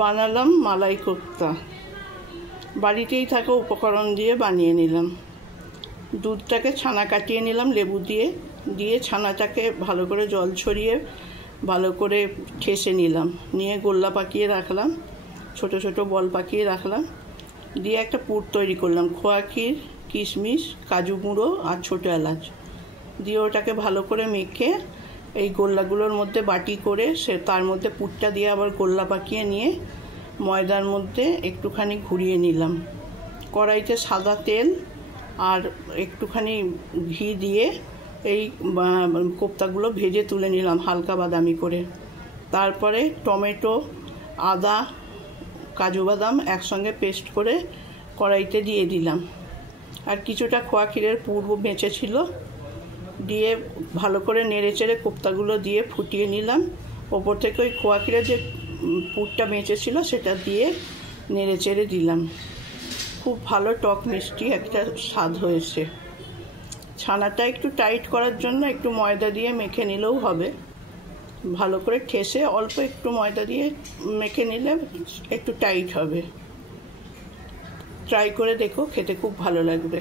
বানালাম মালাই কোপ্তা। বাড়িতেই থাকা উপকরণ দিয়ে বানিয়ে নিলাম। দুধটাকে ছানা কাটিয়ে নিলাম লেবু দিয়ে ছানাটাকে ভালো করে জল ছড়িয়ে ভালো করে ঠেসে নিলাম। নিয়ে গোল্লা পাকিয়ে রাখলাম, ছোট ছোট বল পাকিয়ে রাখলাম। দিয়ে একটা পুর তৈরি করলাম, খোয়া ক্ষীর, কিশমিশ, কাজু গুঁড়ো আর ছোটো এলাচ দিয়ে ওটাকে ভালো করে মেখে এই গোল্লাগুলোর মধ্যে বাটি করে তার মধ্যে পুরটা দিয়ে আবার গোল্লা পাকিয়ে নিয়ে ময়দার মধ্যে একটুখানি ঘুরিয়ে নিলাম। কড়াইতে সাদা তেল আর একটুখানি ঘি দিয়ে এই কোপ্তাগুলো ভেজে তুলে নিলাম হালকা বাদামি করে। তারপরে টমেটো, আদা, কাজু বাদাম একসঙ্গে পেস্ট করে কড়াইতে দিয়ে দিলাম। আর কিছুটা খোয়া ক্ষীরের পুর বেঁচে ছিল, দিয়ে ভালো করে নেড়েচেড়ে কোপ্তাগুলো দিয়ে ফুটিয়ে নিলাম। ওপর থেকে ওই খোয়া ক্ষীরের যে পুরটা বেঁচে ছিল সেটা দিয়ে নেড়েচেড়ে দিলাম। খুব ভালো টক মিষ্টি একটা স্বাদ হয়েছে। ছানাটা একটু টাইট করার জন্য একটু ময়দা দিয়ে মেখে নিলেও হবে। ভালো করে ঠেসে অল্প একটু ময়দা দিয়ে মেখে নিলে একটু টাইট হবে। ট্রাই করে দেখো, খেতে খুব ভালো লাগবে।